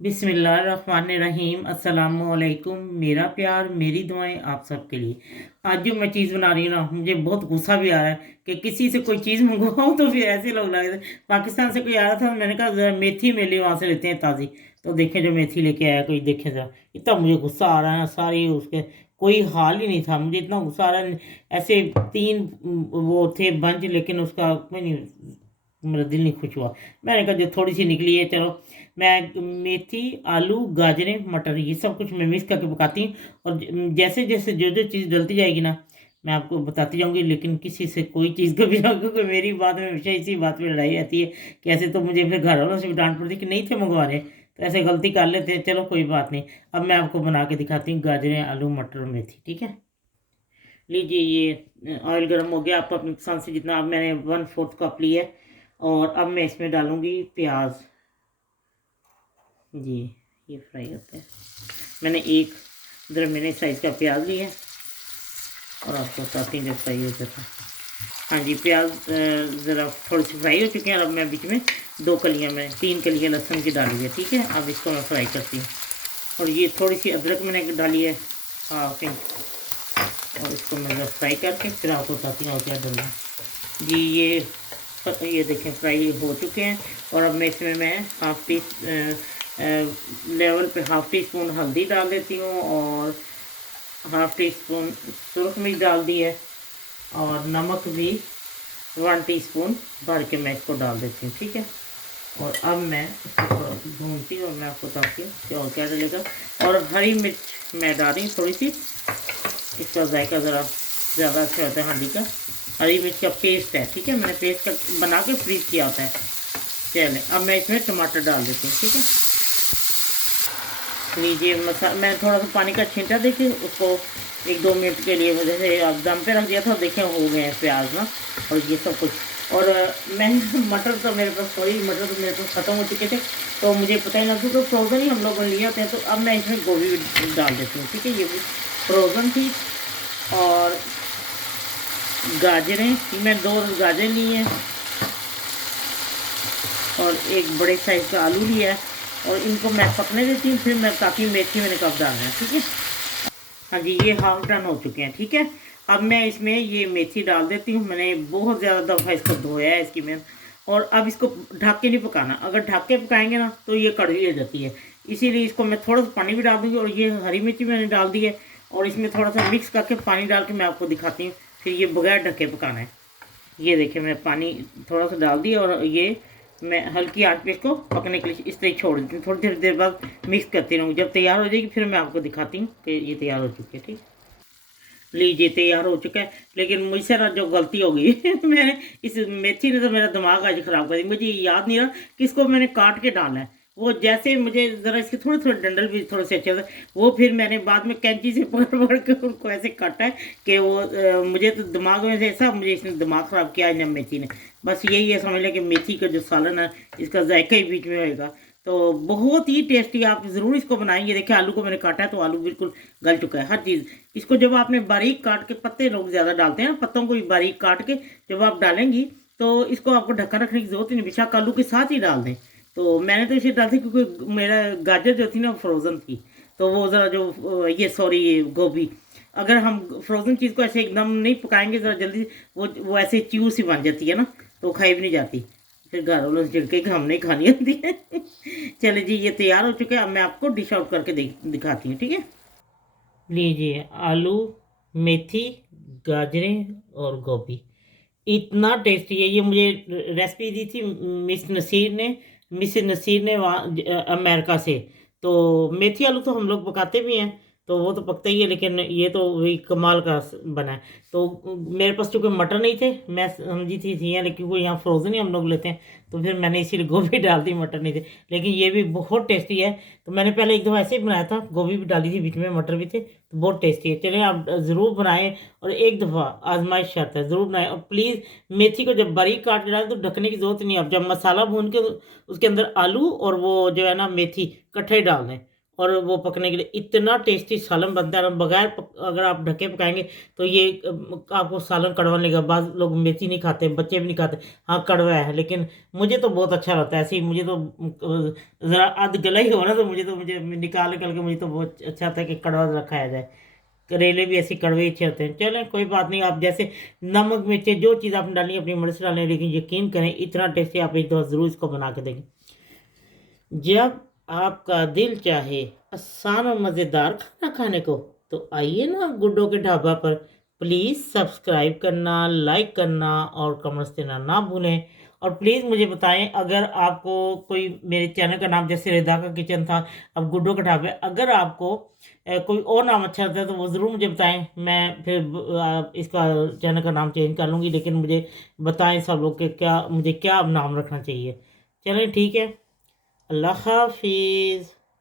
बिस्मिल्लाहिर्रहमानिर्रहीम अस्सलामुअलैकुम। मेरा प्यार मेरी दुआएं आप सबके लिए। आज जो मैं चीज़ बना रही हूँ ना, मुझे बहुत गुस्सा भी आ रहा है कि किसी से कोई चीज़ मंगवाऊँ तो फिर ऐसे लोग लग रहे। पाकिस्तान से कोई आ रहा था, मैंने कहा ज़रा मेथी मेले वहाँ से लेते हैं ताज़ी। तो देखें जो मेथी लेके आया, कोई देखे ज़रा। इतना मुझे गुस्सा आ रहा है ना, सारी उसके कोई हाल ही नहीं था। मुझे इतना गुस्सा आ रहा है। ऐसे तीन वो थे बंच, लेकिन उसका कोई नहीं, मेरा दिल नहीं खुश हुआ। मैंने कहा जो थोड़ी सी निकली है चलो। मैं मेथी, आलू, गाजरें, मटर, ये सब कुछ मैं मिक्स करके पकाती हूँ। और जैसे जैसे जो जो चीज़ डलती जाएगी ना, मैं आपको बताती जाऊंगी। लेकिन किसी से कोई चीज़ कभी ना, क्योंकि मेरी बात में हमेशा इसी बात में लड़ाई रहती है कि ऐसे तो मुझे फिर घर वालों से भी डांट पड़ती कि नहीं थे मंगवाने, तो ऐसे गलती कर लेते हैं। चलो कोई बात नहीं। अब मैं आपको बना के दिखाती हूँ गाजरें, आलू, मटर और मेथी। ठीक है, लीजिए ये ऑयल गर्म हो गया। आप अपनी पसंद से जितना, अब मैंने 1/4 कप लिया है। और अब मैं इसमें डालूंगी प्याज। जी, ये फ्राई होता है। मैंने एक दरमियाने साइज़ का प्याज लिया है और आपको बताती हूँ जब फ्राई हो जाता है। हाँ जी, प्याज ज़रा थोड़ी सी फ्राई हो चुके हैं। और अब मैं बीच में 3 कलियाँ लहसुन की डाली है। ठीक है, अब इसको मैं फ्राई करती हूँ। और ये थोड़ी सी अदरक मैंने डाली है, 1/2 इंच। और इसको मैं ज़रा फ्राई करके फिर आपको बताती हूँ और क्या डालना है। जी, ये देखें फ्राई हो चुके हैं। और अब मैं इसमें मैं लेवल पे 1/2 टी स्पून हल्दी डाल देती हूँ। और 1/2 टी स्पून सुरख मिर्च डाल दी है। और नमक भी 1 टीस्पून भर के मैं इसको डाल देती हूँ। ठीक है, और अब मैं इसको थोड़ा भूनती हूँ और मैं आपको बताती हूँ कि और क्या डलेगा। और हरी मिर्च मैं डाल रही हूँ थोड़ी सी, इसका जायका ज़रा ज़्यादा अच्छा होता है हल्दी का। हरी मिर्च का पेस्ट है। ठीक है, मैंने पेस्ट का बना के फ्रीज किया होता है। चलें, अब मैं इसमें टमाटर डाल देती हूँ। ठीक है, लीजिए मैं थोड़ा सा पानी का छींटा देके उसको 1-2 मिनट के लिए वजह से अब दम पे रख दिया था। देखें हो गए हैं प्याज ना, और ये सब कुछ। और मैं मटर तो मेरे पास, सॉरी, मटर तो मेरे पास ख़त्म हो चुके थे, तो मुझे पता ही नहीं था। तो फ्रोज़न ही हम लोगों ने लिए थे। तो अब मैं इसमें गोभी भी डाल देती हूँ। ठीक है, ये भी फ्रोज़न थी। और गाजरें, मैं 2 गाजर ली हैं और एक बड़े साइज़ का आलू लिया है। और इनको मैं पकने देती हूँ, फिर मैं, ताकि मेथी मैंने कब डालना है। ठीक है, हाँ जी, ये हाफ डन हो चुके हैं। ठीक है, अब मैं इसमें ये मेथी डाल देती हूँ। मैंने बहुत ज़्यादा दफ़ा इसको धोया है इसकी मैं। और अब इसको ढक के नहीं पकाना। अगर ढक के पकाएंगे ना तो ये कड़वी हो जाती है। इसीलिए इसको मैं थोड़ा सा पानी भी डाल दूँगी। और ये हरी मिर्ची मैंने डाल दी है। और इसमें थोड़ा सा मिक्स करके पानी डाल के मैं आपको दिखाती हूँ। फिर ये बगैर ढके पकाना है। ये देखिए, मैं पानी थोड़ा सा डाल दिया। और ये मैं हल्की आंच पे इसको पकने के लिए इस तरह छोड़ देती हूँ। थोड़ी देर देर बाद मिक्स करती रहूँगी। जब तैयार हो जाएगी फिर मैं आपको दिखाती हूँ कि ये तैयार हो चुकी है। ठीक, लीजिए तैयार हो चुका है। लेकिन मुझसे ना जो गलती हो गई मैंने, इस मेथी ने तो मेरा दिमाग आज ख़राब कर दिया। मुझे याद नहीं रहा कि इसको मैंने काट के डालना है। वो जैसे मुझे ज़रा इसके थोड़े थोड़े डंडल भी थोड़े से अच्छे होते, वो फिर मैंने बाद में कैंची से पकड़ पकड़ के उनको ऐसे काटा है कि वो मुझे तो दिमाग में से ऐसा, मुझे इसने दिमाग ख़राब किया है जब मेथी ने। बस यही है, समझ लें कि मेथी का जो सालन है, इसका जायका ही बीच में होएगा। तो बहुत ही टेस्टी, आप ज़रूर इसको बनाएंगे। देखिए, आलू को मैंने काटा है तो आलू बिल्कुल गल चुका है हर चीज़। इसको जब आपने बारीक काट के, पत्ते लोग ज़्यादा डालते हैं ना, पत्तों को भी बारीक काट के जब आप डालेंगी तो इसको आपको ढक्कन रखने की ज़रूरत ही नहीं, बेशक आलू के साथ ही डाल दें। तो मैंने तो इसे डालती क्योंकि मेरा गाजर जो थी ना फ्रोज़न थी। तो वो ज़रा जो ये सॉरी ये गोभी, अगर हम फ्रोज़न चीज़ को ऐसे एकदम नहीं पकाएंगे ज़रा जल्दी, वो ऐसे च्यू सी बन जाती है ना, तो खाई भी नहीं जाती। फिर घर वालों से चिढ़ के कि हमने खानी होती है चले जी, ये तैयार हो चुके हैं। अब मैं आपको डिश आउट करके दिखाती हूँ। ठीक है, लीजिए आलू, मेथी, गाजरें और गोभी। इतना टेस्टी है ये। मुझे रेसिपी दी थी मिस नसीर ने वहाँ अमेरिका से। तो मेथी आलू तो हम लोग पकाते भी हैं, तो वो तो पकता ही है। लेकिन ये तो वही कमाल का बना है। तो मेरे पास चूँकि मटर नहीं थे, मैं समझी थी हैं, लेकिन वो यहाँ फ्रोज़न ही हम लोग लेते हैं, तो फिर मैंने इसीलिए गोभी डाल दी, मटर नहीं थे। लेकिन ये भी बहुत टेस्टी है। तो मैंने पहले एक दफ़ा ऐसे ही बनाया था, गोभी भी डाली थी बीच में, मटर भी थे, तो बहुत टेस्टी है। चलिए आप ज़रूर बनाएं। और एक दफ़ा आजमाइश शर्त है, ज़रूर बनाएं। और प्लीज़ मेथी को जब बारीक काट के डालें तो ढकने की ज़रूरत नहीं है। अब जब मसाला भून के उसके अंदर आलू और वो जो है ना मेथी इकट्ठे डाल दें। और वो पकने के लिए इतना टेस्टी सालन बनता है ना। बगैर अगर आप ढके पकाएंगे तो ये आपको सालन कड़वा लगेगा। बाद लोग मेथी नहीं खाते, बच्चे भी नहीं खाते, हाँ कड़वा है, लेकिन मुझे तो बहुत अच्छा लगता है ऐसे ही। मुझे तो ज़रा आध गला ही हो ना, तो मुझे निकाल निकाल के मुझे तो बहुत अच्छा लगता है कि कड़वा ज़रा खाया जाए। करेले भी ऐसे कड़वे ही अच्छे होते हैं। चलें कोई बात नहीं, आप जैसे नमक मिर्ची जो चीज़ आपने डालनी है अपनी मर्ज़ी से डालें, लेकिन यकीन करें इतना टेस्टी आप एक दफ़ा ज़रूर इसको बना के देखें। जब आपका दिल चाहे आसान और मज़ेदार खाना खाने को, तो आइए ना गुड्डो के ढाबा पर। प्लीज़ सब्सक्राइब करना, लाइक करना और कमेंट्स देना ना भूलें। और प्लीज़ मुझे बताएं अगर आपको कोई, मेरे चैनल का नाम जैसे रिदा का किचन था, अब गुड्डो के ढाबे, अगर आपको कोई और नाम अच्छा लगता है तो वो ज़रूर मुझे बताएं। मैं फिर इसका चैनल का नाम चेंज कर लूँगी, लेकिन मुझे बताएं सब लोग कि क्या मुझे क्या नाम रखना चाहिए। चलें ठीक है, अल्लाह हाफिज़।